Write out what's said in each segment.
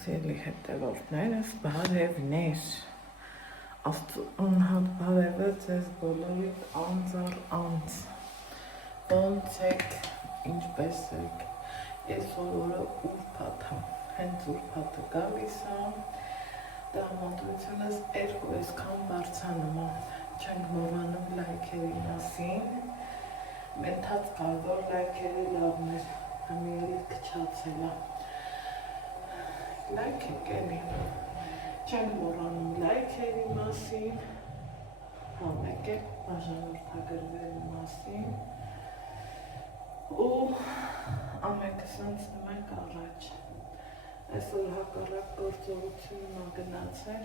Սիրելի հետևորդներս, բարևներ, Աստծուն հատ բարևը ձեզ բոլորիդ անձար անձ, ոնց եք, ինչպես եք, ես օրը ուրբաթ եմ, հենց ուրբաթը գալիս եմ, դրամատրությունս երկու այսքան բարձանում եմ, չենք մոռանում լայքերի մասին, մենթած կարևոր լայքերի լավն էր, համիելի քչացել է, լայք եք էլի, չենք մոռանում լայքերի մասին, մեկ է բաժանորդագրվելու մասին ու ամենքս անցնում ենք առաջ, այսօր հակառակ գործողությունը գնացել,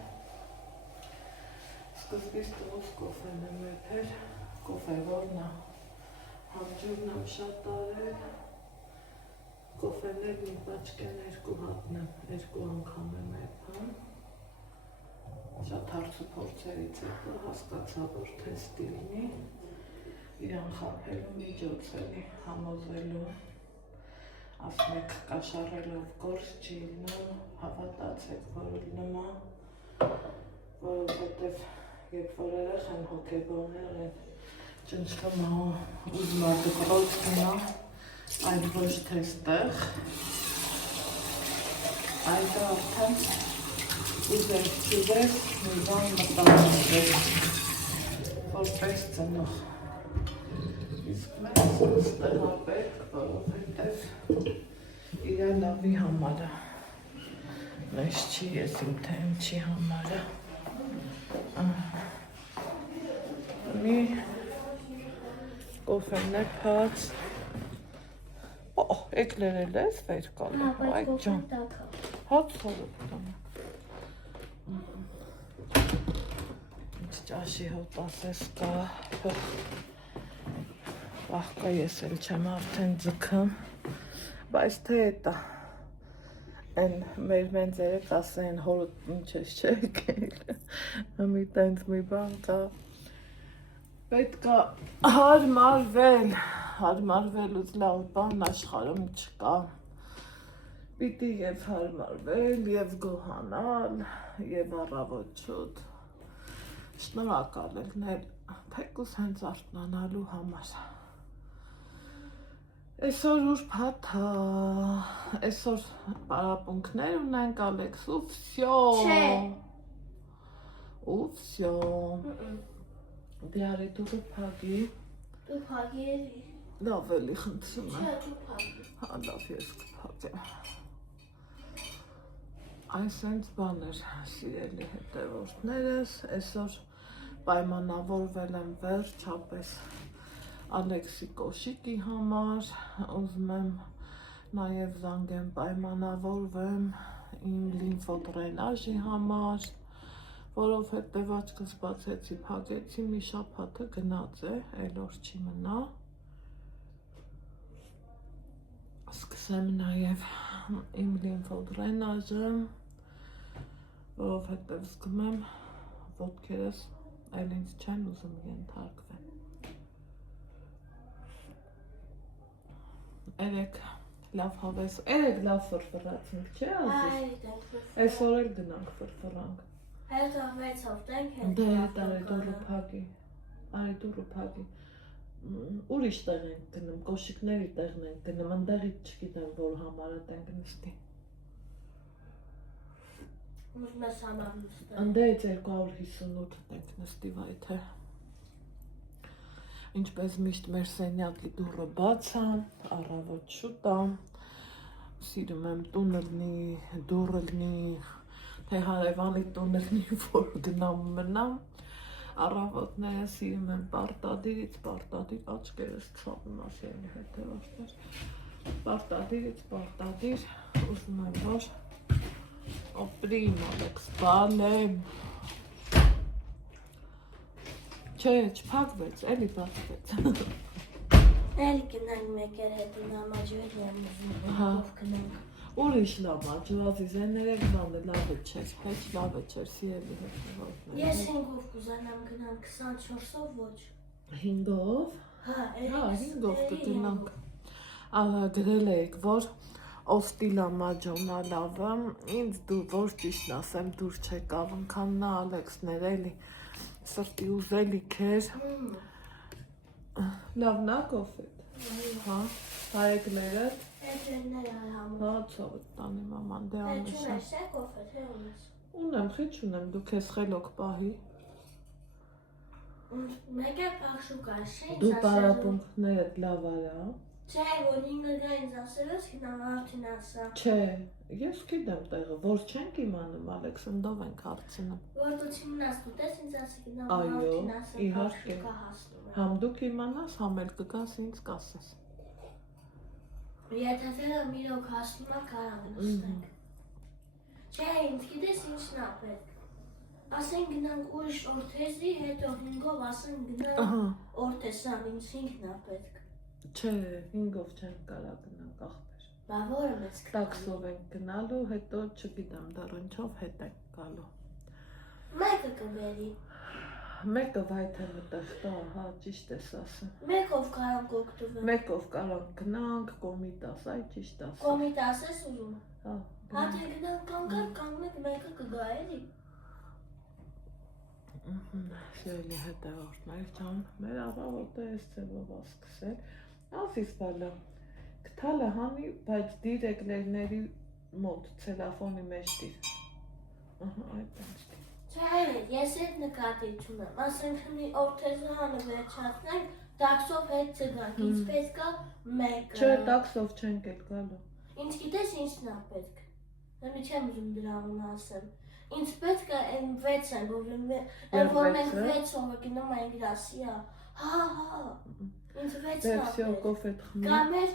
սկզբից տղուս կոֆեն եմ եփել, կոֆե որն է, համջուրն եմ շատ արել, կոֆեներ մի պաչկեն երկու հատն եմ, երկու անգամ եմ եփել, շատ հարց ու փորձերից հետո հասկացա, որ թեստի լինի, իրան խաբելու միջոց էլի համոզելու, ասում եք կաշառելով գործ չի լինում, հավատացեք, որ լինում է, որովհետև երբ որ երեխան հոգեբաններ են ճնշվում է ուզում է դպրոց գնա, այդ ոչ թե ստեղ, այդ արդեն ուզեր չուզեր մի բան մտավորել, որպես ծնող, իսկ մեզ ստեղ է պետք, որովհետև իրա լավի համար է, մեզ չի եսիմ թե ինչի համար է, մի կոֆեն է պած, էկլերել ես վեր կալում, այդ ջան, հատ սորոք տամ, ինչ ճաշի հոտ ասես կա, պահկա ես էլ չեմ արդեն ձգում, բայց թե էտա, են մեր մենձերեք ասեն հորոտ ինչ ես չեկել, մի տենց մի բան կա, պետք է հարմարվելուց լավ բան աշխարհում չկա, պիտի և հարմարվել, և գոհանալ, և առավոտ շուտ, շնորհակալ ելնել, թեկուզ հենց արթնանալու համար, այսօր ուրբաթ է, այսօր պարապմունքներ ունենք Ալեքս, ու վսյո, դե արի դուրը փագի, դու փագի էլի, լավ էլի խնդրում եմ, չէ դու փագի, հա լավ ես կփագեմ, այս հենց բան էր սիրելի հետևորդներս, այսօր պայմանավորվել եմ վերջապես Ալեքսի կոշիկի համար, ուզում եմ նաև զանգեմ պայմանավորվեմ իմ լիմֆոդրենաժի համար, որովհետև աչքս բացեցի, փակեցի, մի շաբաթը գնաց է, էլ օր չի մնա, սկսեմ նաև իմ լիմֆոդրենաժը, որովհետև զգում եմ ոտքերս այլ ինձ չեն ուզում ենթարկվեն, երեք լավ հավես, երեք լավ ֆրֆրացինք չէ ազիզ, այսօր էլ գնանք ֆրֆրանք, հետո վեցով տենք հետ դե տարի դուրը փագի, ուրիշ տեղ ենք գնում, կոշիկների տեղն ենք գնում, ընդեղից չգիտեմ, որ համար ենք նստի, ուզում ես համար նստել, ընդեղից 258 ենք նստի վայթե, ինչպես միշտ մեր սենյակի դուռը բաց է, առավոտ շուտ է, սիրում եմ տունը լինի, դուռը լինի, թե հարևանի տունը լինի, որ գնամ մնամ, առավոտները սիրում եմ պարտադիրից, աչքերս ցավում ասելի հետևորդներ, պարտադիր, ուզում եմ, որ ապրիմ Ալեքս, բանեմ, չէ, չփակվեց, էլի բացվեց, էլի գնանք մեկեր հետ նամաջվել եմ ուզում գնանք, ուրիշ լավ աջվածի զեներեք բանը լավը չէր, հեչ լավը չէր, սիրելի հետևորդներ, ես 5-ով կուզանամ գնանք 24-ով ոչ, 5-ով, հա 5-ով կգնանք, գրել էիք, որ Ոստիլա մաջոնա լավը, ինձ դու որ ճիշտն ասեմ դուր չեկավ, ընքան նա Ալեքսներ էլի, սրտի ուզելի քեր, լավն ա կոֆետ, հա, հայեկներըտ, հա, ծովըտ տանի մաման, դե անեշա, ունեմ, խիչ ունեմ, դու կեզ խելոք պահի, դու պարապունքներըտ լավ արա, Չէ, որ ինքը գա ինձ ասել ես, հինան արդին ասա։ Չէ, ես գիտեմ տեղը, որ չենք իմանում, Ալեքսնդով ենք հարցնում։ Որ դու չիմանաս, դու տես ինձ ասի հինան Այո, արդին ասա, իհարկե, կա հասնում է։ համ դուք իմանաս, համ էլ կգաս ինձ կասես։ Եթե դերը մի ռոք հասնում է, կարող նստենք։ Չէ, ինձ գիտես ինչն ա պետք։ Ասենք գնանք ուրիշ օրթեզի, հետո հինգով ասենք գնանք օրթեսան, ինձ հինգն ա պետք։ Չէ, հինգով չենք կարա գնանք ախպեր։ Բա որը մեծ կնալու։ Տաքսով ենք գնալու, հետո չգիտեմ դեռ ինչով հետ ենք գալու։ Մեկը կբերի։ Մեկը վայթե մտեղ տա, հա, ճիշտ ես ասում։ Մեկով կարանք օգտվենք։ Մեկով կարանք գնանք, կոմիտաս, այ ճիշտ ասում։ Կոմիտաս ես ուզում։ Հա, Հատե գնանք կանգար, կանգնենք մեկը կգա էլի։ Շելի հետևորդներ ջան, մեր աղավոտը ես ձևով ասկսել, ասիս բալա, կթալը հանի, բայց դիրեկլերների մոտ, ցելաֆոնի մեջ դիր, այդ ենք դիր։ Չէ, ես հետ նկատի չունեմ, ասենք մի օրթեզանը վերջացնենք, տաքսով հետ չգանք, ինձ պետք է մեկը։ Չէ, տաքսով չենք էլ գալու։ Ինձ գիտես ինչն ա պետք, նույն չեմ ուզում դրա ունը ասեմ, ինձ պետք է են 6 են, որ մենք 6 ովը գնում ենք գրասի ա, հա, ինձ 6 Դե վսյո կոֆետ խմի, կա մեր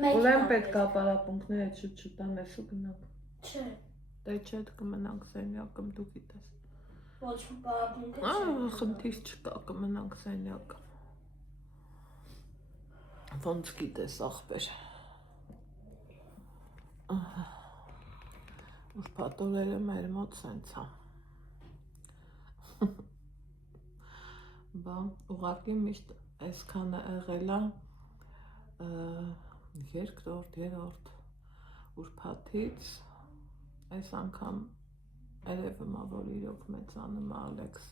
մեկ ուրեմ պետք է պարապունքները չուտ անես ու գնանք։ Չէ, Դե չէ կմնանք սենյակում դու գիտես։ ոչ պարապունքը Խնդիր չկա կմնանք սենյակում։ Ոնց գիտես ախպեր։ Ուրբաթ-օրերը մեր մոտ սենց ա։ Բա ուղղակի միշտ այսքանը եղել ա երկրորդ, երրորդ ուրբաթից այս անգամ երևում ա որ իրոք մեծանում ա Ալեքս։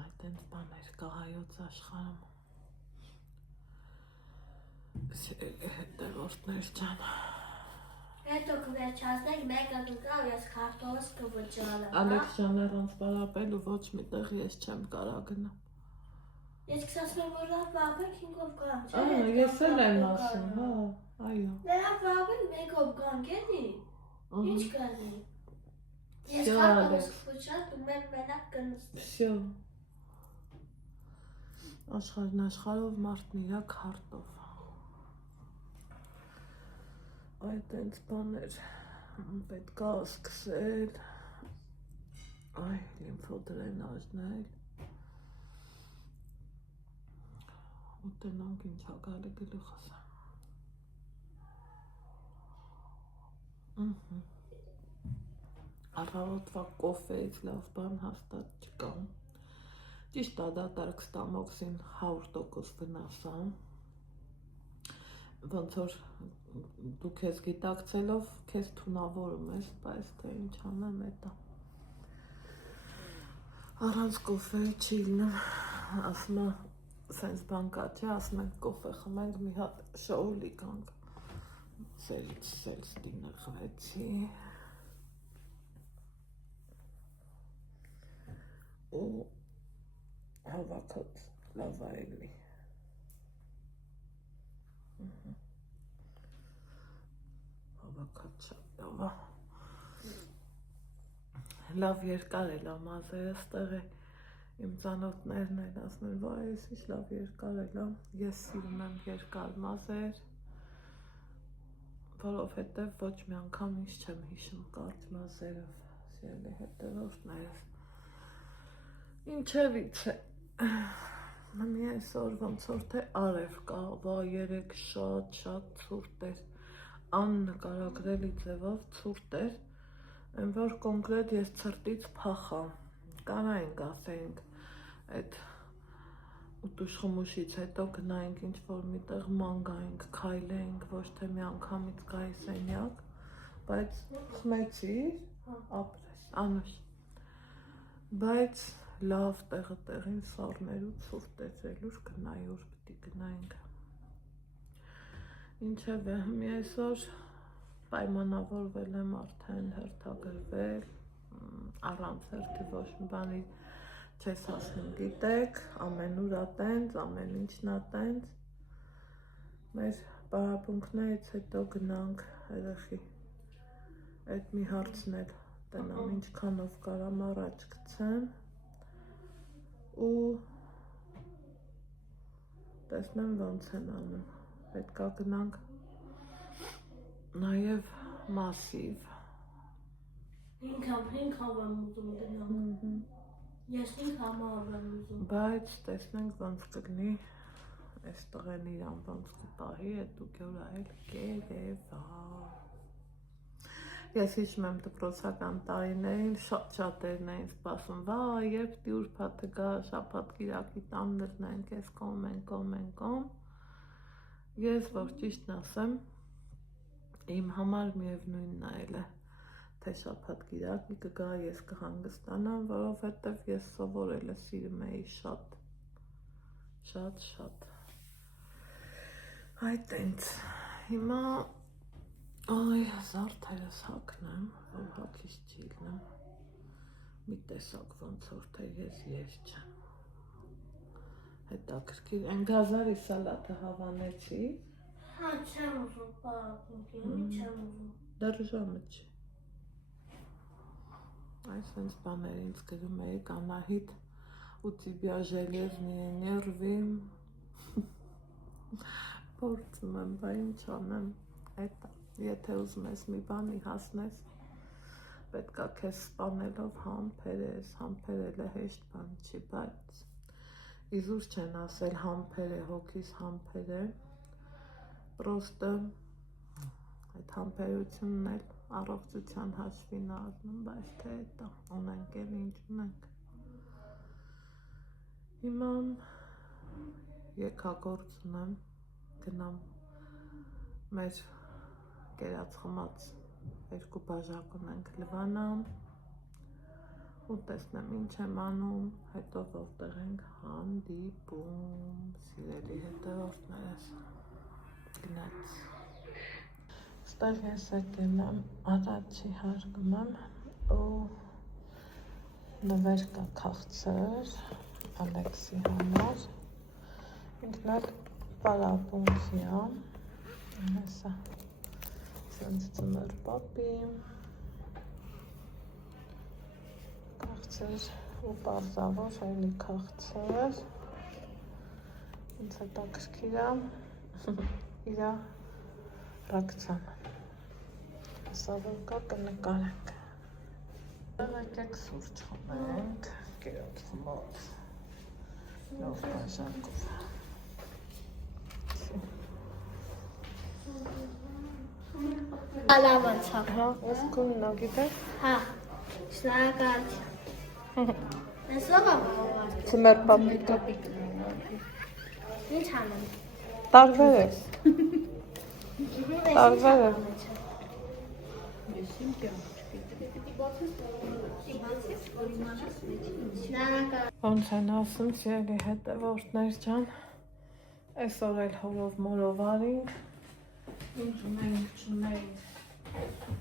Այդ տենց բաներ կա հայոց աշխարհում։ Հետևորդներ ջան։ Հետո կվերջացնենք, մեկը կգա, ես քարտոս կվճարեմ։ Ալեքս ջան առանց պարապելու ոչ միտեղ ես չեմ կարա գնամ։ Ես կսասում եմ, որ լավ վաղենք 5-ով գանք, չէ՞։ Ես էլ եմ ասում, հա, այո։ Լավ վաղենք 1-ով գանք, էլի։ Ինչ կանի։ Ես Всё, քարտոս Ալեքս։ կվճար, դու մենակ կնստես։ Всё։ Աշխարհն աշխարհով մարդն իրա քարտով։ Այդ տենց բաներ պետք է սկսել, այ լիմֆոդրենաժներ, ուտենանք ինչ ա գալի գլուխս։ Առավոտվա կոֆեից լավ բան հաստատ չկա։ Ճիշտ ա դատարկ ստամոքսին 100% վնաս ա։ Ոնց որ դու քեզ գիտակցելով քեզ թունավորում ես, բայց թե ինչ անեմ էտա։ Առանց կոֆեի չի լինում, ասում ա սենց բան կա, չէ, ասում ենք կոֆե խմենք մի հատ շոուլի կանք։ Սելստինը խվեցի։ Ու հավաքած լավ այլի։ Հավաքած շատ լավ ա։ Լավ երկար էլ ա մազերս տեղը իմ ծանոթներն էլ ասում են, վայ, ես ինչ լավ երկար էլ ա։ Ես սիրում եմ երկար մազեր, որովհետև ոչ մի անգամ ինչ չեմ հիշում կարճ մազերով, սիրելի հետևորդներս։ Ինչևից է, մի այսօր ոնց որ թե արև կա, վա երեկ շատ ցուրտ էր, աննկարագրելի ձևով ցուրտ էր, այն որ կոնկրետ ես ցրտից փախա, կարայինք ասենք, այդ ուտուշ-խմուշից հետո գնայինք ինչ-որ միտեղ ման գայինք, քայլեինք, ոչ թե մի անգամից գայի սենյակ, բայց խմեցիր, ապրես, անուշ, բայց լավ տեղը տեղին սարմերու ցուրտ տեսելուր գնայի, որ պիտի գնայինք։ Ինչև է, մի այսօր պայմանավորվել եմ արդեն հերթագրվել, առանց հերթի ոչ մի բանի չես հասնում, գիտեք, ամեն ուր ատենց, ամեն ինչն ատենց, մեր պարապունքներից հետո գնանք երեխի, այդ մի հարցն էլ տնամ ինչքանով կարամ առաջ գցեմ ու տեսնեմ ոնց են անում, պետք է գնանք նաև մասիվ։ Ինքավ եմ ուզում գնանք, ես ինքամ եմ ուզում։ Բայց տեսնենք ոնց կգնի, այս տղեն իրան ոնց կպահի, էդ ու գյուրա էլ կերևա։ Ես հիշում եմ դպրոցական տարիներին շատերն էին սպասում, վա, երբ տյուրփաթը գա, շաբաթ կիրակի տաններն են կես կոմ, ես որ ճիշտն ասեմ, իմ համար միևնույնն այլ է, թե շաբաթ կիրակի կգա, ես կհանգստանամ, որովհետև ես սովորել սիրում էի շատ, այդ այնց, հիմա, այ, զարդերս հակնեմ, որ հակից չի լնեմ, մի տեսակ ոնց որ թե ես չեմ, հետաքրքիր, են գազարի սալատը հավանեցի, հա, չեմ ուզում, պարապունքի, չեմ ուզում, դեռ ժամը չի, այս հենց բաներ ինձ գրում էի Անահիտ ու тебя железные нервы փորձում եմ, բա ինչ անեմ, եթե ուզում ես մի բանի հասնես, պետք է քեզ սպանելով համբերելը հեշտ բան չի, բայց իզուր չեն ասել համբեր է, հոգիս համբեր է, պրոստը այդ համբերությունն էլ առողջության հաշվին առնում, բայց թե դա ունենք էլ ինչ ունենք։ Հիմա եկագործ ունեմ, գնամ մեր կերած խմած երկու բաժակ ունենք Լվանամ ու տեսնեմ ինչ եմ անում, հետո որտեղ ենք հանդիպում, սիրելի հետևորդներս, գնաց։ Ստեղ ես եկել եմ առաջի հարկում եմ ու նվեր կա քաղցր Ալեքսի համար, ինքն էլ պարապունքի է, հեսա, սենց ծմր պապի, քաղցր ու պարզավոր էլի քաղցր, ինձ հետաքրքիր է, իրա ռակցանը, հեսա որ կա կնկարենք, եկեք սուրճ խմենք, կերած խմած, լավ բաժակով, Ալավացա։ Հա, ես կուննա գիտես։ Հա, շնորհակալ։ Ես ով եմ ալավացա։ Ծմեր պապիկը։ Ինչ անեմ։ Տարվեր ես։ Տարվեր է։ Շնորհակալ։ Ոնց են ասում, սիրելի հետևորդներ ջան, այսօր էլ հորով մորով արինք, ինչ ունենք, չունենք,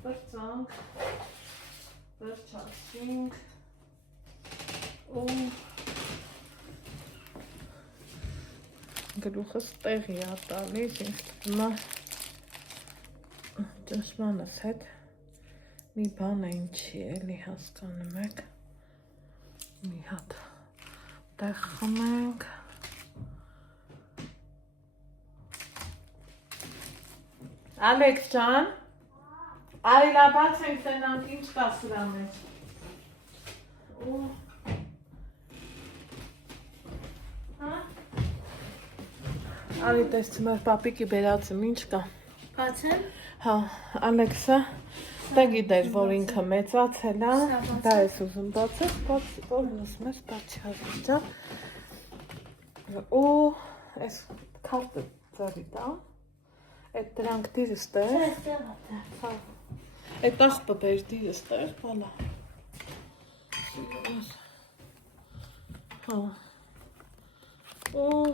բրծանք, բրճացինք ու գլուխս տեղի է տալիս, ինձ թվում է ճնշմանս հետ մի բան է ինչի էլի հասկանում եք, մի հատ տեղ խմենք, Ալեքս ջան, արի լա բացենք տենանք ինչ կա սրա մեջ, ու արի տես ծմեր պապիկի բերացım ինչ կա, Բացեմ։ հա, Ալեքսը դա գիտեր, որ ինքը մեծացել է, դա ես ուզում բացել, որ ուզում ես բացի հազիջա, Ու այս քարտը ծառի տա։ Այդ դրանք դիրս տեղ։ Հա։ Այդ աղբը բեր դիրս տեղ, բալա։ Հա։ Ու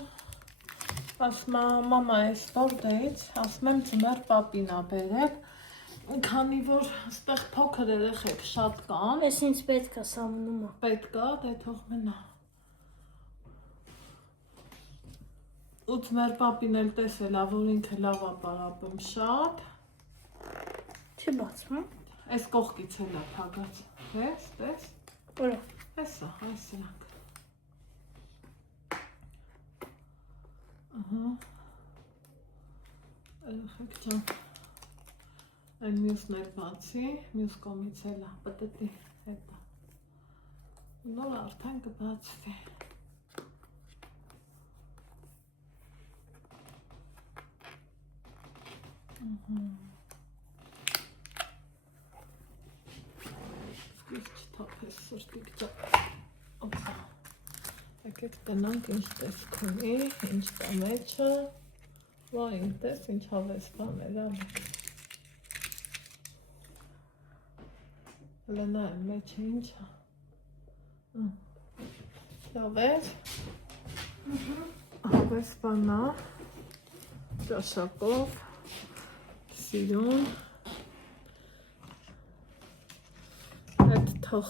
ասմա մամա այս որտեղից, ասում եմ ծմեր պապին ա բերել, քանի որ այստեղ փոքր երեխեք շատ կան։ Էս ինձ պետք է սամնումը։ Պետք է, դե թող մնա։ Ու ծմեր պապին էլ տեսել ա, որ ինքը լավ ա պարապում շատ։ Չի բացվում։ Այս կողքից էլ ա փագած։ Տես։ Որը։ Էսա, այս սրանք։ Ահա։ Երեխեք ջան։ Այն մյուսներ բացի, մյուս կողմից էլ ա, պտտի հետա։ Նոր արդեն կբացվի։ Սկիզ չթափես սրտիկ ջան։ Օպա։ Եկեք տնանք ինչ տեսք ունի, ինչ տա մեջը։ Վա ինք տես ինչ հավես բաներ ալեք։ Լնա եմ մեջը ինչա։ Լավ էր։ Հավես բանա։ Ճաշակով։ Սիրուն։ Այդ թող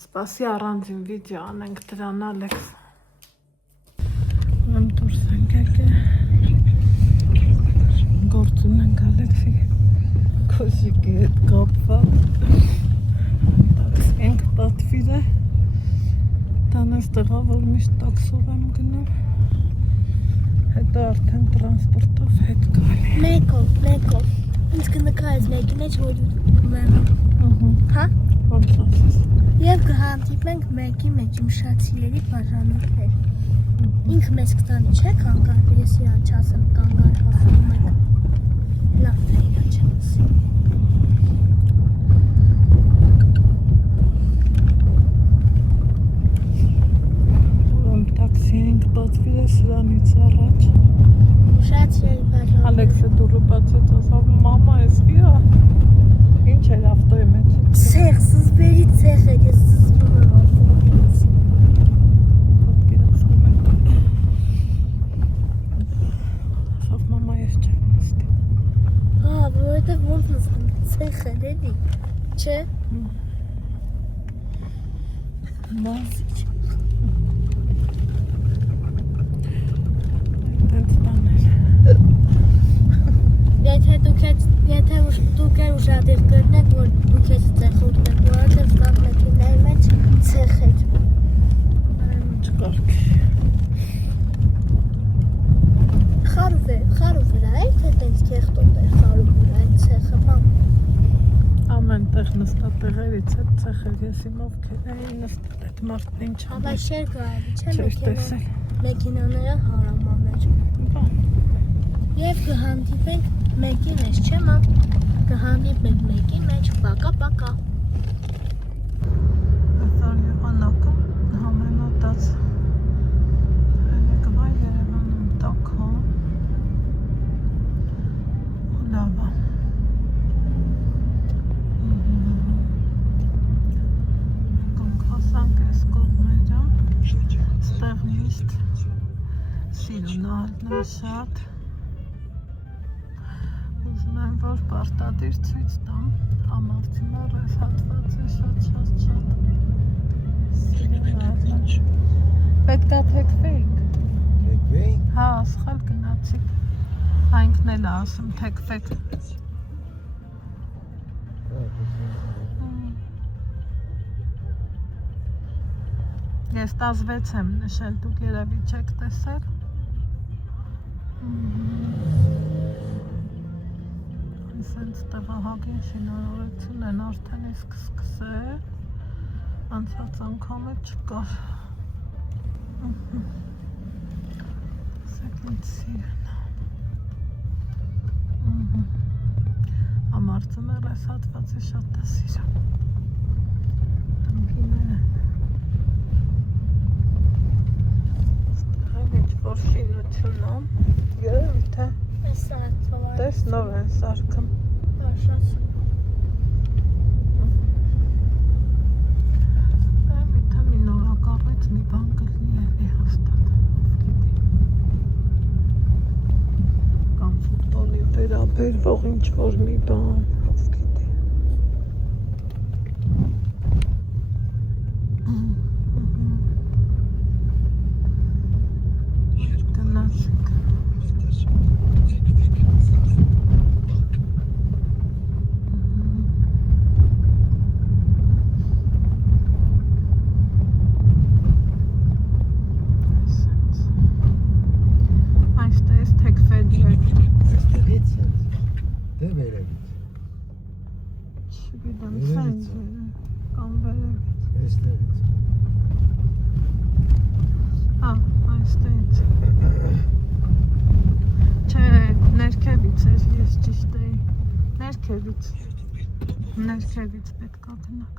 սպասի առանձին վիդեո անենք դրան Ալեքս։ Ուրեմ դուրս ենք եկել։ Գործ ունենք Ալեքսի քոշիկի հետ կապված։ Ենք պատվիրը։ Տանես տեղա, որ միշտ տաքսով եմ գնում։ Հետո արդեն տրանսպորտով հետ գալի։ Մեկով։ Ինձ կնկայես մեկի մեջ որ ունեմ։ Հա։ Ոնց ասես։ Եվ կհանդիպենք մեկի մեջ իմ շատ սիրելի բաժանորդներ։ Ինքը մեզ կտանի չէ կանգար, ես իրան չասեմ կանգար ասում եք։ Լավ է իրան չեմ ասի։ Ուրեմ տաքսի ենք պատվիրը սրանից առաջ։ Շատ սիրելի բաժանորդներ։ Ալեքսը դուրը բացեց ասավ մամա ես վիա։ Ինչ էր ավտոյի մեջ։ Ցեղ, սզբերի ցեղ է, ես սզբում եմ ավտոյից։ Պատկերացնում եմ։ Ասավ մամա ես չեմ նստի։ Հա, որովհետև ոնց նստում, ցեղ է, էլի։ Չէ։ Բաց։ Դենց բաներ։ Եթե դուք էլ ուշադիր կրնեք, որ դուք ես ցեխորդ եք, որովհետև կան մեքենայի մեջ ցեղ է։ Չկարգ։ Խարով վրա է, թե տենց կեղտոտ է խարով վրա է ցեղը, մամ։ Ամեն տեղ նստատեղերից է ցեխեր, ես իմ ովքեր էին նստել այդ մարդն ինչ Աբա շեր կարելի, չէ չէր տեսել։ մեքենաները հարամաներ։ Բան։ Եվ կհանդիպենք մեկի մեջ, չէ մամ։ Կհանդիպենք մեկի մեջ, պակա։ Այսօր եղանակը համեմատած Հենեկվա Երևանում տաքո լավ է։ Եկանք հասանք այս կողմերը, ստեղ միշտ սիրուն ալնում շատ։ Ուզում եմ, որ պարտադիր ցույց տամ համարցումով այս հատվածը շատ սիրուն ալնում։ Պետք է թեքվեինք։ Թեքվեինք։ Հա, սխալ գնացիք։ Այնքն էլ ասում թեքվեք։ Ես 16 եմ նշել, դուք երևի չեք տեսել։ Սենց տղահագին շինարարություն են արդեն իսկ սկսել, անցած անգամը չկար։ Սեք ինձ սիրն է։ Ամարձում էր այս հատվածը շատ է սիրում։ Տնկիները։ ինչ-որ շինություն ամ, երևի թե տես նոր են սարքում։ Երևի թե մի նորակառույց մի բան կլինի էլի հաստատ, կամ ֆուտբոլի վերաբերվող ինչ-որ մի բան, ով գիտի։ Գնացինք։ Այստեղ թեքվելի է։ Այստեղից դե վերևից։ Չգիտեմ, սենց է, կամ վերևից։ Այստեղից։ Այստեղից։ Չէ, ներքևից էր, ես ճիշտ էի։ Ներքևից պետք է գնանք։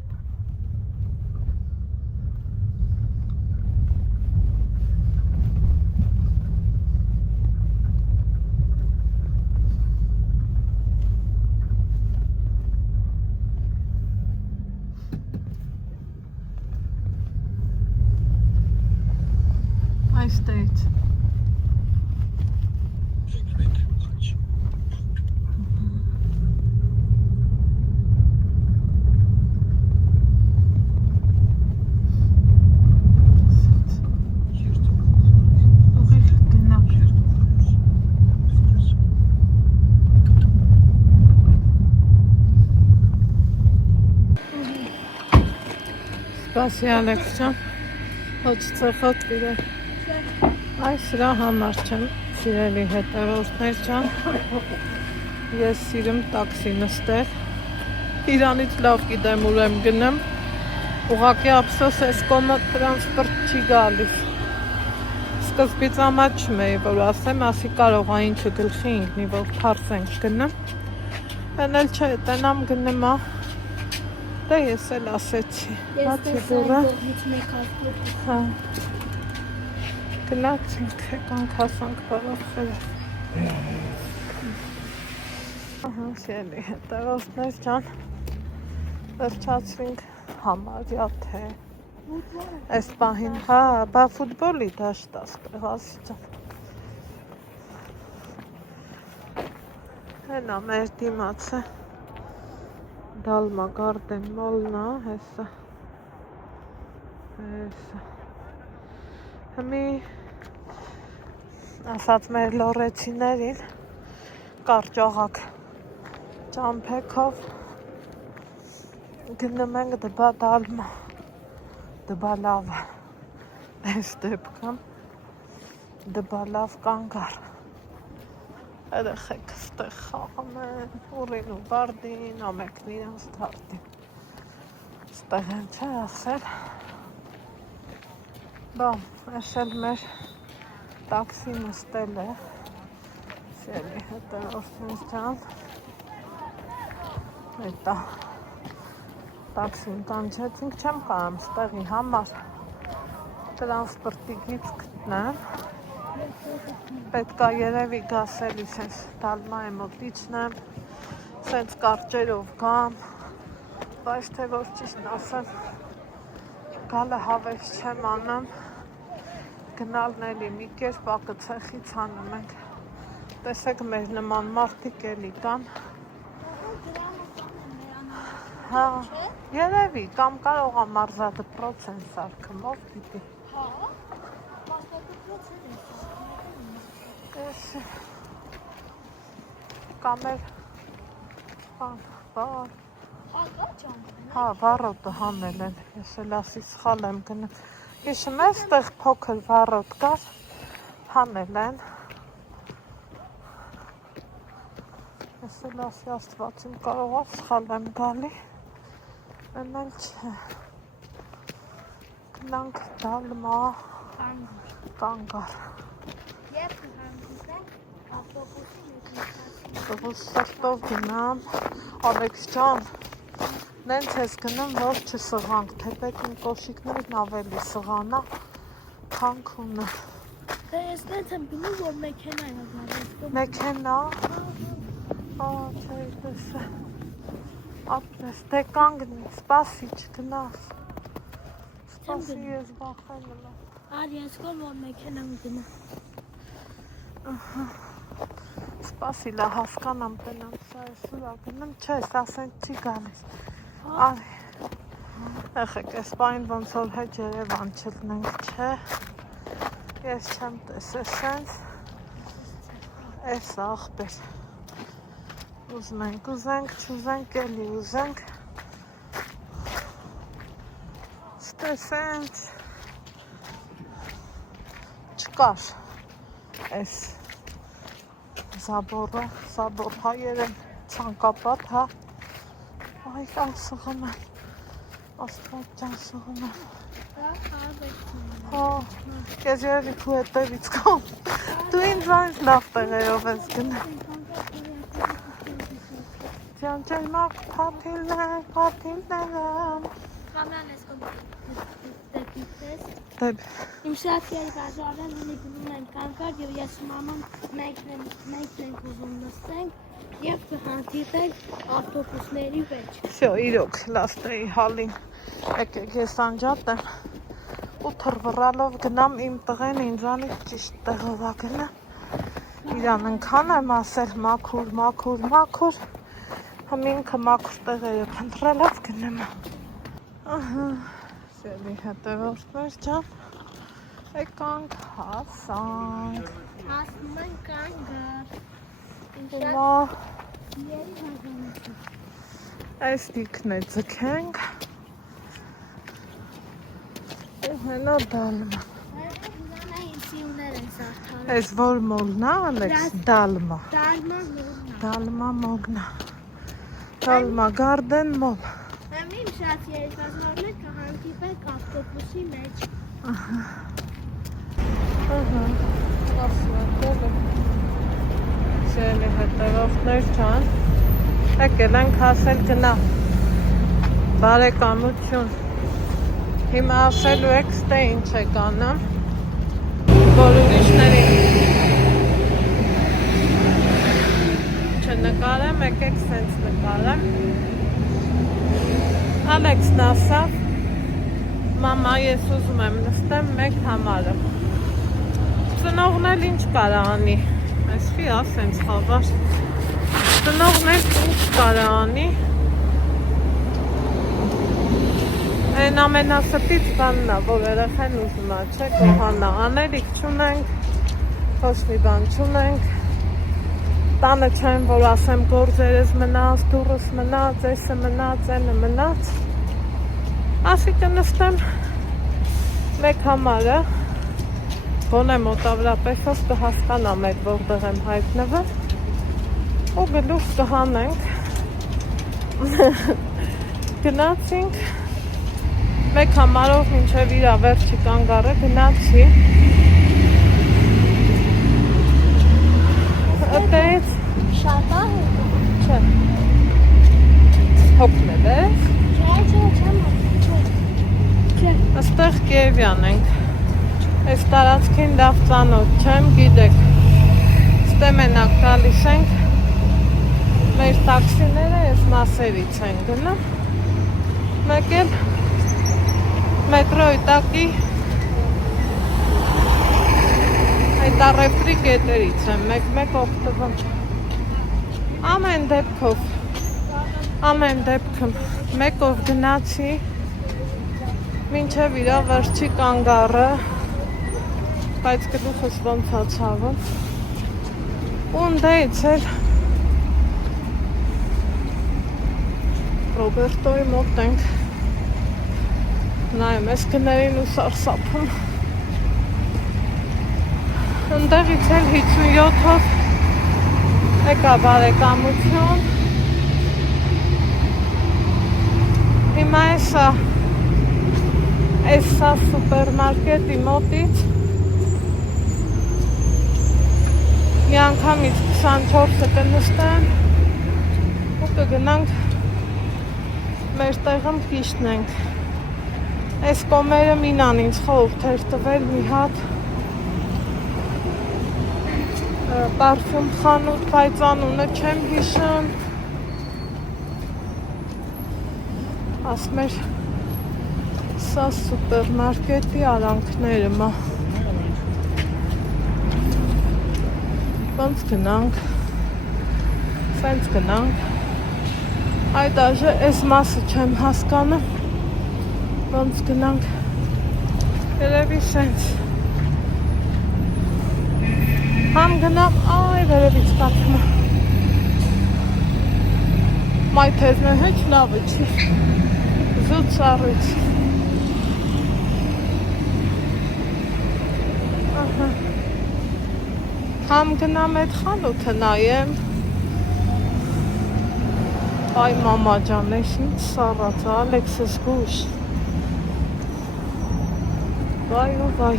Այստեղից։ Ուղիղ գնանք։ Սպասի Ալեքս ջան, ոչ ծխոտ բիրել։ Այս սրա համար չեմ, սիրելի հետևորդներ ջան, ես սիրում տաքսի նստել, իրանից լավ գիտեմ ուր եմ գնեմ, ուղղակի ափսոս ես կոմոդ տրանսպորտ չի գալիս, սկզբից ամաչում էի, որ ասեմ, ասի կարող է ինչը գլխի ինքնի, որ պարս ենք գնեմ, են էլ չէ, տենամ գնեմ, դե ես էլ ասեցի, բացի դուրը, հա, գնացինք, եկանք հասանք բարախվերը։ Ահա, սիրելի հետևորդներ ջան, վերջացրինք համարյա թե այս պահին, հա, բա ֆուտբոլի դաշտ ասպեղ, ասի ջան։ Հենա մեր դիմացը, Դալմա Գարդեն մոլնա, հեսա, Հմի ասած մեր լորեցիներին կարճողակ ճամփեքով գնում ենք դպա Դալմա, դպա լավը, այս դեպքում դպա լավ կանգար, երեխեք ստեղ խաղում են, ուռին ու բարդին, ամեկն իրանց թարդին, ստեղ են չէ ասել, բամ, ես էլ մեր տաքսի նստել է, սիրելի հետևորդներ ջան, հետա տաքսին կանչեցինք, չեմ կարամ ստեղի համար տրանսպորտի գիծ գտնեմ, պետք է երևի գասելի սենց Դալմայի մոտ իջնեմ, սենց կարճերով գամ, բայց թե որ ճիշտն ասեմ, գալը հավես չեմ անում, գնալն էլի մի կերպ ակը ցեխից անում ենք, տեսեք մեր նման մարդիկ էլի կան, հա, երևի, կամ կարող է մարզադպրոց են սարքում, ով գիտի, կամ էլ բան, հա, վարոտը հանել են, ես էլ ասի սխալ եմ գնում, հիշում ես տեղ փոքր վարոտ կար, հանել են, ես էլ ասի աստվածին կարող է սխալ եմ գալի, Էնել չէ, գնանք Դալմա կանգար, Ողոս սրտով գնամ, Ալեքս ջան, նենց ես գնում, որ չսղանք, թեպետ իմ կոշիկներն ավելի սղանա, քան քունը։ Թե ես տենց եմ գնում, որ մեքենա է գալիս։ Մեքենա։ Չէ, տեսա։ Ապրես, դե կանգնի, սպասի, չգնաս։ Սպասի, ես վախենում եմ։ Արի ես կոմ, որ մեքենան գնա։ Սպասի, լա հասկանամ տնամ, սա ես ուրա գնում, չէ, սա սենց չի գալիս։ Արի։ Եղեք, ես պայն ոնց որ հետ Երևան չլնենք, չէ։ Ես չեմ տեսել սենց։ Ես աղբեր։ Ուզենք, չուզենք, էլի ուզենք։ Ստեսենք չկար այս զաբորը, զաբոր հայեր են ցանկապատ, հա։ Այ սղում են, աստված ջան սղում են։ Հա, ես երևի քու հետևից կամ, դու ինձ այնց լավ տեղերով ես գնա։ Ջանջելմա պապիլներ։ Կամրան ես կոմ դեպիտես։ Դեպ։ Իմ շատյայի բաժարան ունի գնում են կանգար և ես մաման մենք ենք ուզում նստենք և կհանդիպենք ավտոբուսների վեճ։ Всё, իրոք, լաստեի հալին, եկեք ես անջատ եմ ու թրվռալով գնամ իմ տղեն ինձանից ճիշտ տեղովա գնա, իրան ընքան եմ ասել մաքուր, հմինքը մաքուր տեղերը փնտրելով գնում եմ, սելի հետևորդներ ջան, եկանք հասանք, Հասնում են կանգար։ հիմա այս դիքն է ձգենք ու հենա դալմա Հնանա իմ սիուներ են սարդարը։ Այս որ մոլնա անեքս դալմա Դալմա մորնա։ Դալմա գարդեն մոլ Եմ իմ շատյայի բաժարներ կհանդիպենք ավտոբուսի մեջ։ Սելի հետևորդներ ջան եկել ենք հասել գնա բարեկամություն հիմա ասելու եք ստե ինչ եք անում որ ուրիշներին չնկարեմ եկեք սենց նկարեմ Ալեքսն ասավ մամա ես ուզում եմ նստեմ մեկ համարը ծնողն էլ ինչ կարա անի Այս խի ասենց խավար Ծնողն էլ ինչ կարա անի Են ամենասպից բանն է, որ երեխեն ուզում է, չէ, կողանա Աներիք չունենք, ոչ մի բան չունենք Տանը չեմ, որ ասեմ գործերս մնաց, դուրս մնաց, էսը մնաց, էնը մնաց Ասի կնստեմ մեկ համարը Գոնե մոտավորապես կհասկանամ այդ որտեղ եմ հայտնվել ու գլուխ կհանենք գնացինք մեկ համարով մինչև իրա վերջի կանգառը գնացի Ըտեց Շատ է չէ հոգնել ես Չէ Աստեղ Կիևյան ենք Այս տարածքին լավ ծանոթ չեմ, գիտեք Ստե մենակ գալիս ենք Մեր տաքսիները այս մասերից են գնում Մեկ էլ մետրոյի տակի Այդ առևտրի կետերից եմ մեկ օգտվում Ամեն դեպքում մեկով գնացի մինչև իրա վերջի կանգառը Բայց գլուխս ոնց է ցավում ու ընդից էլ Ռոբերտոյի մոտ ենք նայեմ ես կներին ու սարսափում ընդեղից էլ 57-ով եկա բարեկամություն հիմա էսա սուպերմարկետի մոտից մի անգամից 24-ը կնստեմ ու կգնանք մեր տեղում կիշտնենք Այս կոմերը մինան ինձ խորհուրդ էր տվել մի հատ Պարֆում խանութ, բայց անունը չեմ հիշում։ Ասում էր սա սուպերմարկետի արանքները մա։ Ոնց գնանք։ Սենց գնանք։ Այ դաժե այս մասը չեմ հասկանում։ Ոնց գնանք։ Երևի սենց։ Համ գնամ, այ վերևից պատմում է։ Մայ թեզնը հեչ լավը չի։ Զուտ սառույց։ Համ գնամ այդ խանութը նայեմ։ Այ մամա ջան, ես ինչ սառած է, Ալեքսս գուշ։ Վայ ու վայ։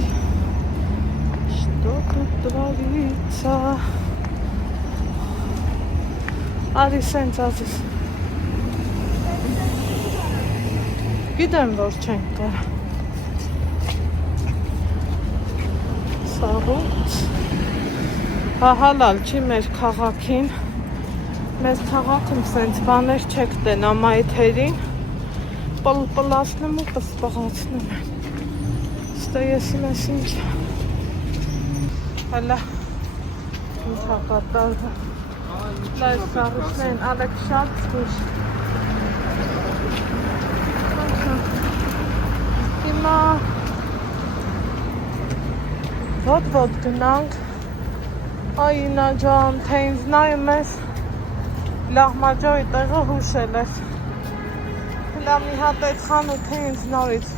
Что тут творится? Արի սենց ազիս։ Գիտեմ, որ չենք կար։ Սառույց։ Հալալ չի մեր քաղաքին։ Մեզ քաղաքում սենց բաներ չեք տենամ այթերին, պլպլացնում ու պսպղացնում են։ Ստե եսիմ ես ինչ։ Հալա, ինչ հակատարվը։ Լայս սաղուշնեն, ալեք շատ զգուշ։ Հիմա ոտ գնանք։ Այ ինա ջան, թե ինձ նայում ես լահմաջոյի տեղը հուշել ես։ Հլա մի հատ այդ խանութը ինձ նորից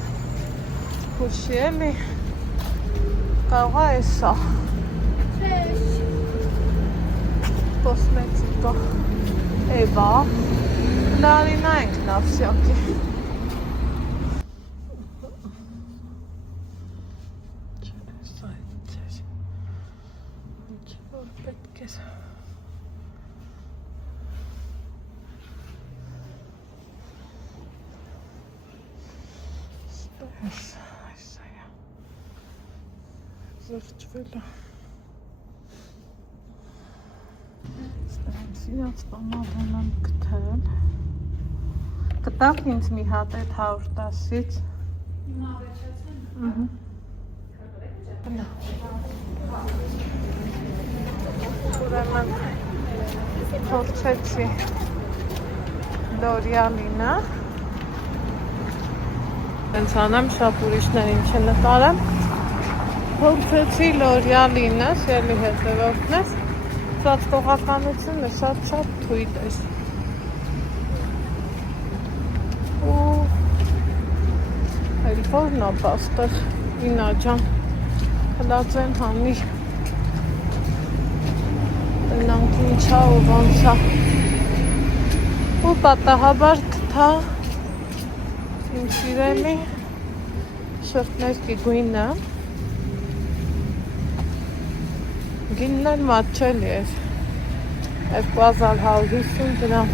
հուշի էլի։ Կաղա է սա։ Կոսմետիկա։ Էվա։ Լարինա ենք նավսյակի։ Չեն սա է ձեզ։ Ինչ որ պետք է։ Զրճվել է։ Ստանց իրաց բանավան եմ գտել։ Գտավ ինձ մի հատ այդ 110-ից։ Հիմա վեճացեն։ Բնա։ Ուրեմն փորձեցի L'Oreal-ինը։ Հենց անեմ շատ ուրիշներին չնկարեմ։ Փորձեցի L'Oreal-ինը, սիրելի հետևորդներ, ծածկողականությունը շատ թույլ է։ Ու այլ որն է պաստր, ինա ջան, հլածեն հանի, տնանք ինչա ու ոնցա։ Ու պատահաբար կթա իմ սիրելի շրտներկի գույնը։ Գինն էլ մատչելի էր, 2150 դրամ,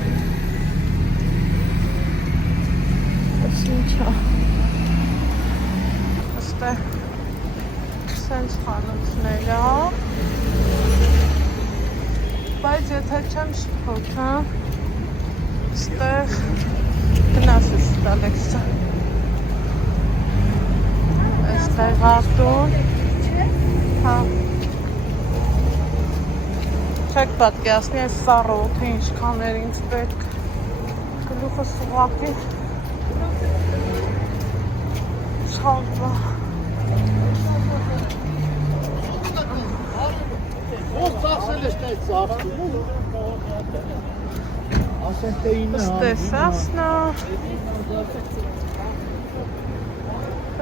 ես ինչա, աստե սենց խանութները, բայց եթե չեմ շփոթ, ստեղ գնաս ես Ալեքսը, այստեղ արտուն, հա, չեք պատկերացնի այս սառոթը ինչքան էր ինձ պետք գլուխս ուղղակի շալվա Ո՞վ ծախսել ես այդ ծախսում։ Ասեն թե ինը ստեսասնա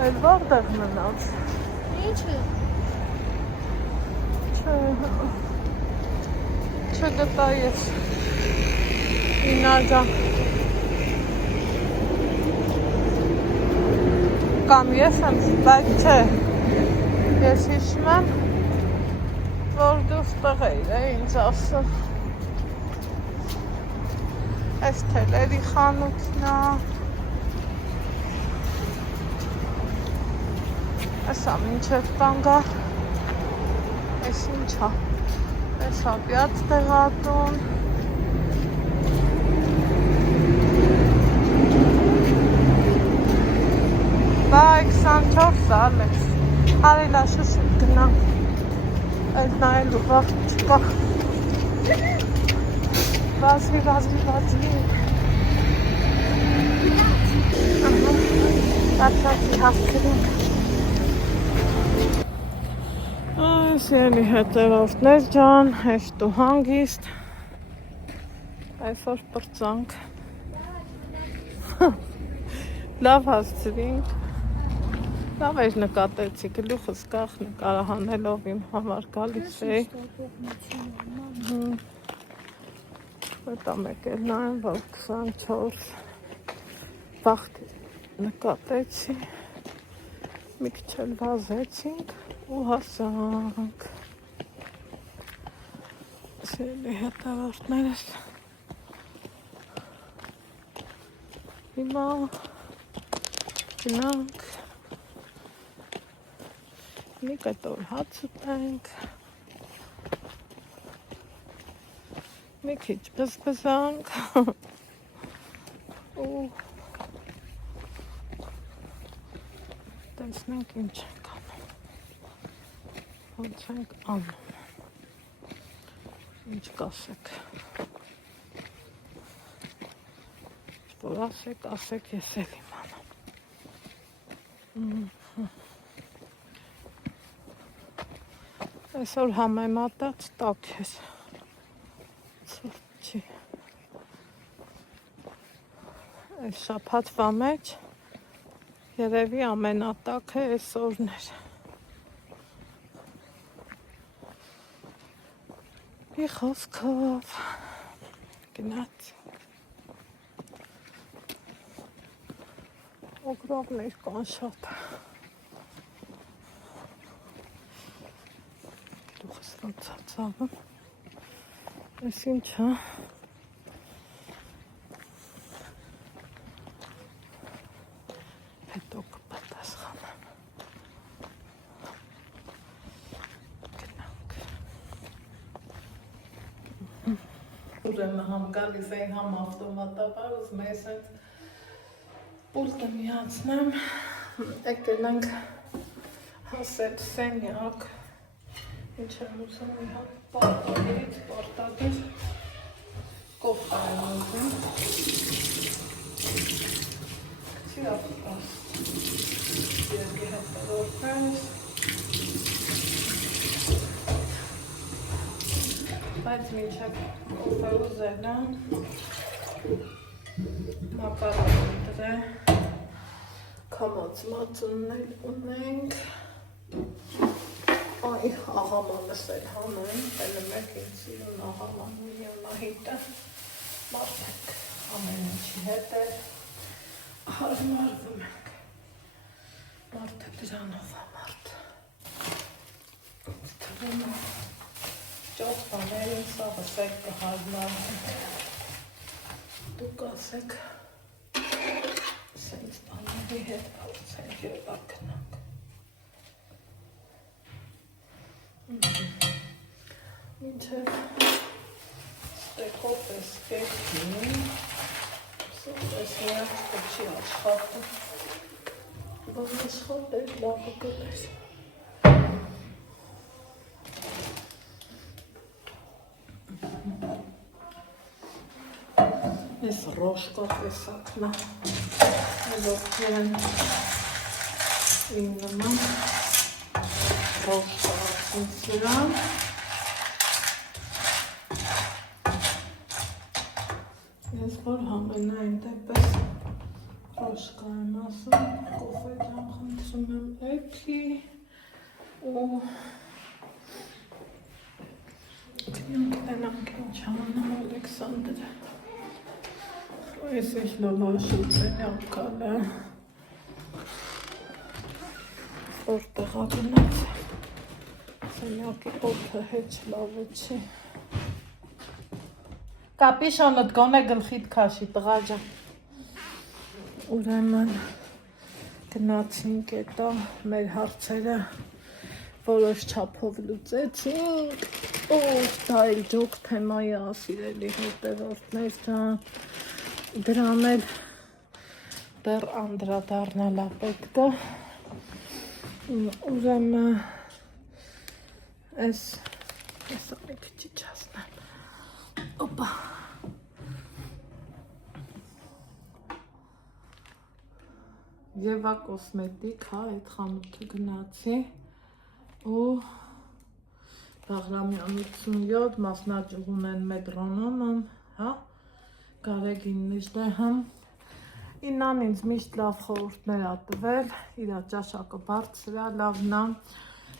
այդ որտեղ մնաց Ինչը։ չգտա ես ինա ջան կամ ես եմ բայց չէ ես հիշում եմ որ դու ստեղ էիր ինձ ասում այս թելերի խանութն է ասա մինչև տանգա այս ինչա Շապյաց տեղատուն։ Բայ 24 Ալեքս։ Արելա շուշ գնա։ Այդ նայելու վաղ չկա։ Վազի։ Բացացի հասկրինք։ Այս ելի հետևորդներ ջան, հեշտ ու հանգիստ։ Այսօր պրծանք։ Լավ հասցրինք։ Լավ էր նկատեցի, գլուխս կախ նկարահանելով իմ համար գալիս էի։ Հետա մեկ էլ նայեմ, որ 24 վաղտ նկատեցի, մի քիչ էլ վազեցինք ու հասանք։ Սիրելի հետևորդներս, հիմա գնանք մի կտոր հաց ուտենք, մի քիչ բզբզանք ու տեսնենք ինչ ենք անում, ոնց ենք անում, ինչ կասեք, որ ասեք, ես էլ իմանամ։ Այսօր համեմատած տաք էր, ցուրտ չի, այս շաբաթվա մեջ երևի ամենատակը այսօրն էր։ Մի խոսքով գնացինք։ Օգրովներ կան շատ։ Գլուխս ոնց է ցավում։ Այս ինչ է։ Հետո կպատասխանեմ։ Գնանք։ Ուրեմն համ գալիս էի, համ ավտոմատաբար, ուզում եմ այսպես պուլտը միացնեմ, եկել ենք հասել սենյակ, ինչ եմ ուզում մի հատ պարտադիր կոֆե եմ ուզում, կցի ապտաս, երկի հետևորդներ, բայց մինչև կոֆե ուզել եմ, մակարոն դրե, կամացմած ունենք, այ աղամանս էլ հանեմ, էլ մեկ ինձ իրուն աղամանու յոնահիտը, մարդենք ամեն ինչի հետ է, հարմարվում ենք, մարդը դրանով է մարդ, թվում է, ճոտ բաներին սաղս եք կհարմարվենք, դուք ասեք, սենց բաների հետ փորձենք յոլա գնանք։ Մինչև ստեքով պես կեքին, սոպես միակ չի աշխատում, որ աշխատեր լավը գներ։ Ես ռոշկա տեսակն է, ովքեր են իմ նման ռոշկա ասին սրան, ես որ համենայն դեպս ռոշկա եմ ասում, կոֆե ջան խնդրում եմ էփի ու գնանք ինչ անեմ Ալեքսանդրը։ Այս ինչ լավաշուց է յակալը, որտեղ ագնաց, սենյակի օդը հեչ լավը չի։ Կապիշոնըտ գոնե գլխիդ քաշի, տղա ջան։ Ուրեմն գնացինք էտա մեր հարցերը որոշ չափով լուծեցինք։ դա էլ ջոկ թեմայի ասիրելի հետևորդներ ջան, դրան էլ դեռ անդրադառնալ է պետք է, ուրեմն Եսա մի քիչ իջացնեմ, օպա, Եվա կոսմետիկ, հա, այդ խանութը գնացի, ու Բաղրամյան 87 մասնաճյուղուն են մետրոնոմն, հա, Գարեգին նիժդեհն, Ինան ինձ միշտ լավ խորհուրդներ ա տվել, իրա ճաշակը բարձրա, լավն ա,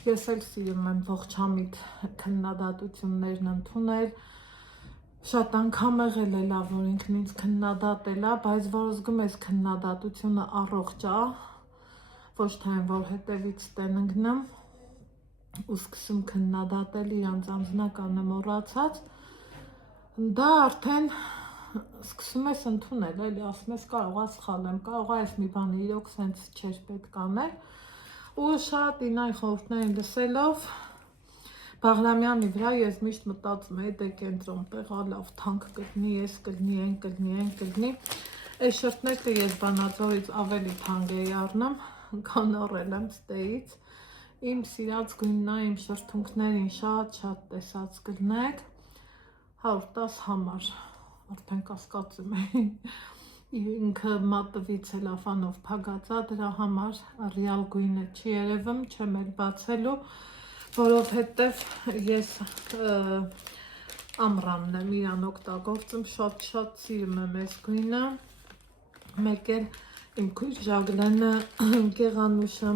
ես էլ սիրում եմ ողջամիտ քննադատություններն ընդունել, շատ անգամ եղել է լավ, որ ինքն ինձ քննադատել ա, բայց որ զգում ես քննադատությունը առողջ ա, ոչ թե որ հետևից տեն ընկնեմ, ու սկսում քննադատել իրանց անձնականը մոռացած, դա արդեն սկսում ես ընդունել, էլի ասում ես կարող ա սխալ եմ, կարող ա ես մի բանը իրոք սենց չէր պետք անել, ու շատ ինայի խորհուրդներին լսելով Բաղրամյանի վրա ես միշտ մտածում էի դե կենտրոն տեղա լավ թանկ կլինի, ես կլինի, են կլինի, այս շրթնեկը ես Վանաձորից ավելի թանկ էի առնում, կանորել եմ ստեից, իմ սիրած գույնն ա, իմ շրթունքներին շատ տեսած կլնեք, 110 համար, արդեն կասկածում էի, ինքը մատվի ցելոֆանով փակած ա, դրա համար ռեալ գույնը չի երևում, չեմ էլ բացելու, որովհետև ես ամռանն եմ իրան օգտագործում, շատ սիրում եմ այս գույնը, մեկ էլ իմ քույր Ժագլենը Գեղանուշը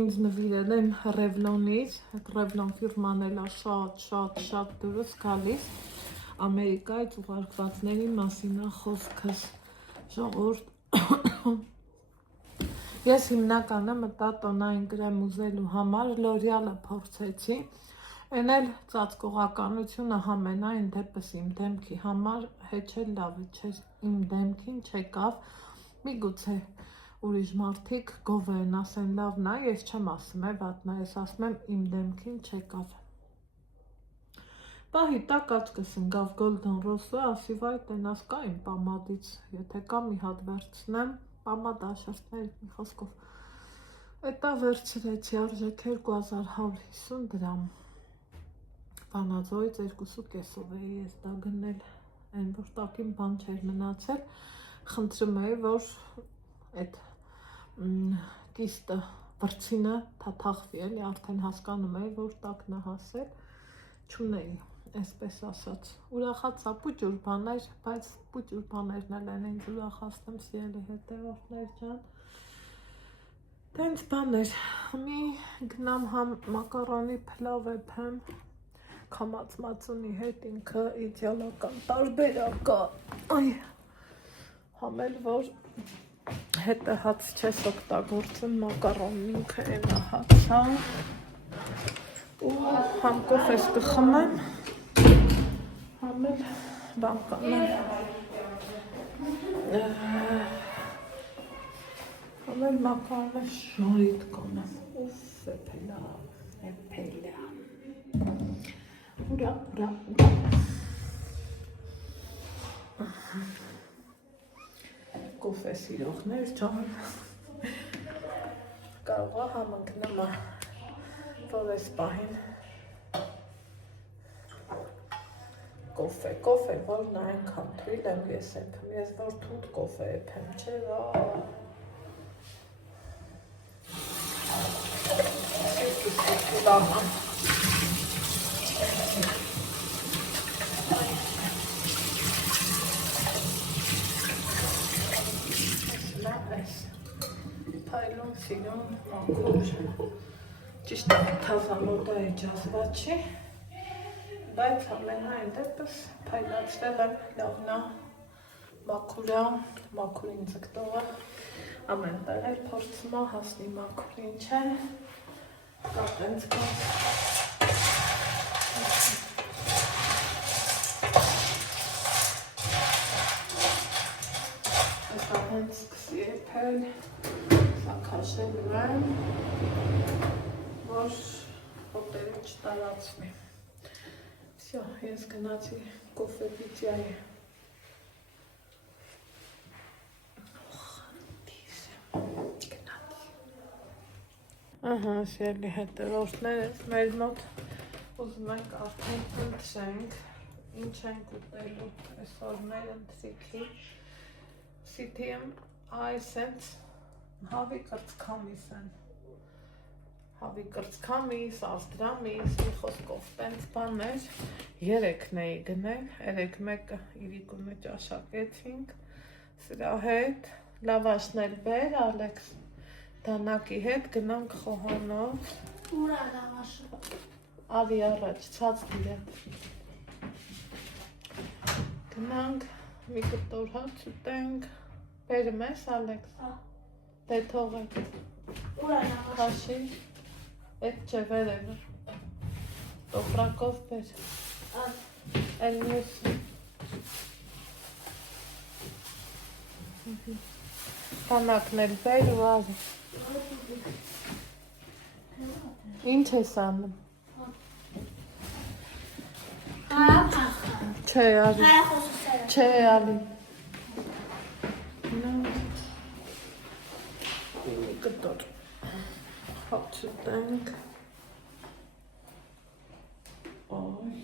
ինձ նվիրել են Revlon-ից, այդ Revlon ֆիրման էլ ա շատ դուրս գալիս, Ամերիկայից ուղարկվածների մասին ա խոսքս, ժողովուրդ Ես հիմնականը մտա տոնային կրեմ ուզելու համար, L'Oreal-ը փորձեցի, են էլ ծածկողականությունը համենայն դեպս իմ դեմքի համար հեչել լավ չէր, իմ դեմքին չեկավ, միգուցե ուրիշ մարդիկ գովեն ասեն լավն ա, ես չեմ ասում է վատնա, ես ասում եմ իմ դեմքին չեկավ։ Պահի տակ աչքս ընկավ Golden Rose-ը, ասի վայ տենաս կա իմ պամադից, եթե կա մի հատ վերցնեմ, պամադ աշրտներ մի խոսքով։ Էտա վերցրեցի արժեք 2150 դրամ, Վանաձորից 2.5-ով էի ես դա գնել, այն որ տակին բան չէր մնացել, խնդրում էի, որ այդ կիստը վրցինը թաթախվի, էլի արդեն հասկանում էի, որ տակն է հասել, չունեի, այսպես ասած, ուրախացա պուճուր բաներ, բայց պուճուր բաներն էլ են ինձ ուրախացնում, սիրելի հետևորդներ ջան, տենց բաներ, մի գնամ համ մակարոնի փլավ էփեմ, քամած մածունի հետ ինքը իդեալական տարբերակ ա, համ էլ որ հետը հաց չես օգտագործում, մակարոնն ինքը էնա հաց ա, ու համ կոֆես կխմեմ, համ էլ բան կանեմ, համ էլ մակարոնը շորիտ կանեմ, ուֆ, էփելա, ուրա, կոֆե սիրողներ ջան, կարող ա համընկնեմ որ այս պահին կոֆե, որն այնքան թույլ եմ ես էփեմ, ես որ թութ կոֆե էփեմ, չէ, լավան, Փայլուն սիրուն, մաքուր, ճիշտ թազանոտ է ջազված չի, բայց ամենայն դեպս փայլացվել եմ լավնա, մաքուրա, մաքուրին ձգտողը, ամեն տեղ էլ փորձում է հասնի մաքուրին չէ, կա տենց կաց, Ետա հենց սկսի էփել, սա քաշելու եմ, որ հոտերը չտարացվի, Всё, ես գնացի կոֆե պիցիայի։ Ահա, շելի հետևորդներս մեր մոտ ուզում ենք արդեն ընտրենք, ինչ ենք ուտելու այսօր մեր ընթրիքի CTM այսենց հավի կրծքամիս են։ Հավի կրծքամիս, ավստրամիս, մի խոսքով տենց բաներ 3-ն էի գնել, 3-1-ը իրիկունը ճաշակեցինք, սրա հետ լավաշներ բեր, Ալեքս, դանակի հետ գնանք խոհանոց, Ուրա լավաշը։ ավի առաջ, ցած դիրը, գնանք, մի կտոր հաց ուտենք, բերում ես Ալեքս, դե թողեք, Ուրա լավաշը։ քաշի, էդ չէ վերևը, տոպրակով բեր, էլ մյուսը, դանակն էլ բեր ու ավի, ինչ ես անում, չէ արի, չէ ալի, մի կտոր հաց ուտենք, Ay,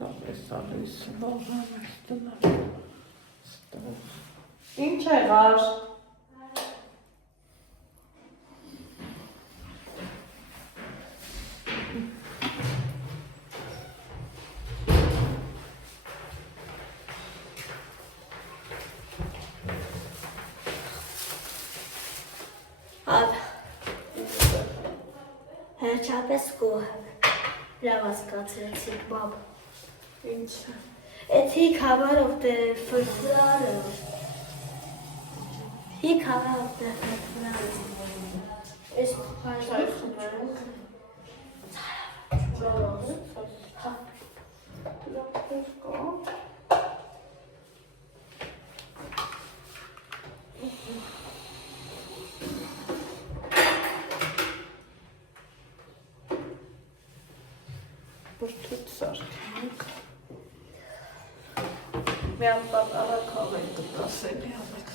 la besarıysa bağlamıştılar. İn çaylar. Abi. Հերչապես գոհ լավասկացրեցիք, բաբ։ İn çay. Էթի քավարով դե ֆրֆրարը։ Հի քավարով դե ֆրֆրարը։ Ես Çay հայր içmek. Burtut sarkınık. Bir yandan ara kahveydi da seni almak.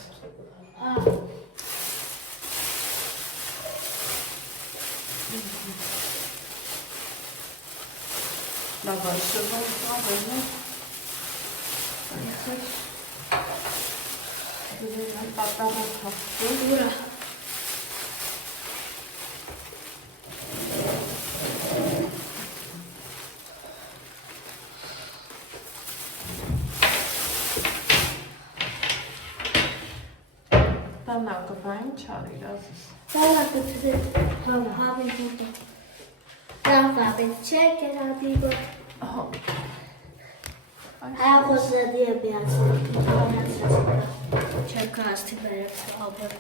Lavaşını kahveni. Güzel patlamak kaptı. Ուրա։ Տանակվային չարիր ասես։ Սալա կծրե հավի բուտը։ Դավաբեց չէ կերադի բոտ։ Հայախոսը դիը բիացը։ Չեմ կաստի բերեց հաբր։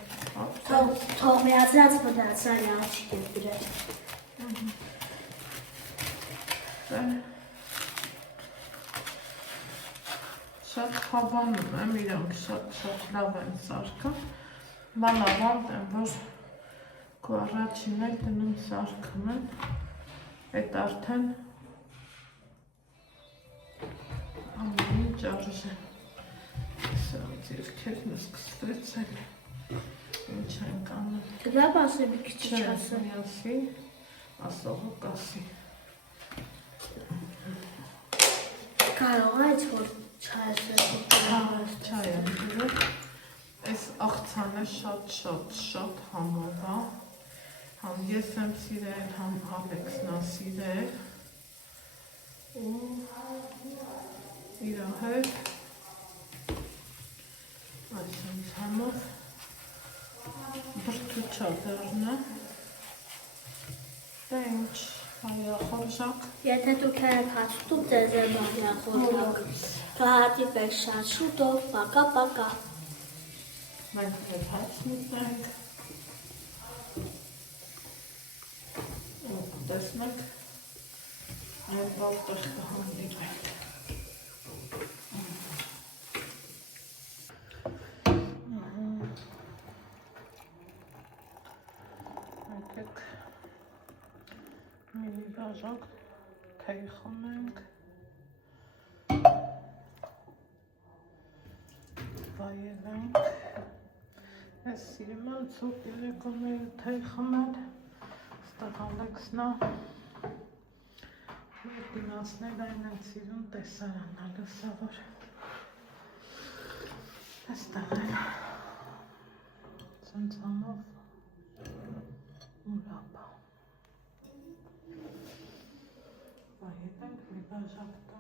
Թող միացրած մտացան աչիկ եմ դրել։ Շատ հավանում եմ, իրանք շատ լավ են սարքան։ Մանավանդ եմ, որ քո առաջին էլ դնում սարքում են, այդ արդեն ամեն ինչ արժե։ Սրանց երկերն սկսվեցել, ինչ ենք անում։ Կդապ ասեմ մի քիչ Չէ, ասեմ։ միասի, ասողը կասի։ Կարող է որ չայսը Չայ եմ դրել, այս աղցանը շատ համով է, համ ես եմ սիրել, համ Ալեքսն է սիրել ու իրա հետ այսինչ համով բրդուչա դառնա, դե ինչ հայախորժակ Եթե դուք եք հացուտում ձեզ է բաղյախորակ, կհատի պես շատ շուտով, պակա։ մենք և հաց մտնենք ու տեսնենք այլ բաղտեղ կհանդիպենք Եկեք մինի բաժակ թեյ խմենք վայելենք։ Ես սիրում եմ ցուրտ երեկոները թեյ խմել, ստեղ Ալեքսնա մեր դիմացներ այն են սիրում տեսարանա լուսավոր։ Այստեղ են ծնծանով ուրապա։ Վայելենք մի բաժակ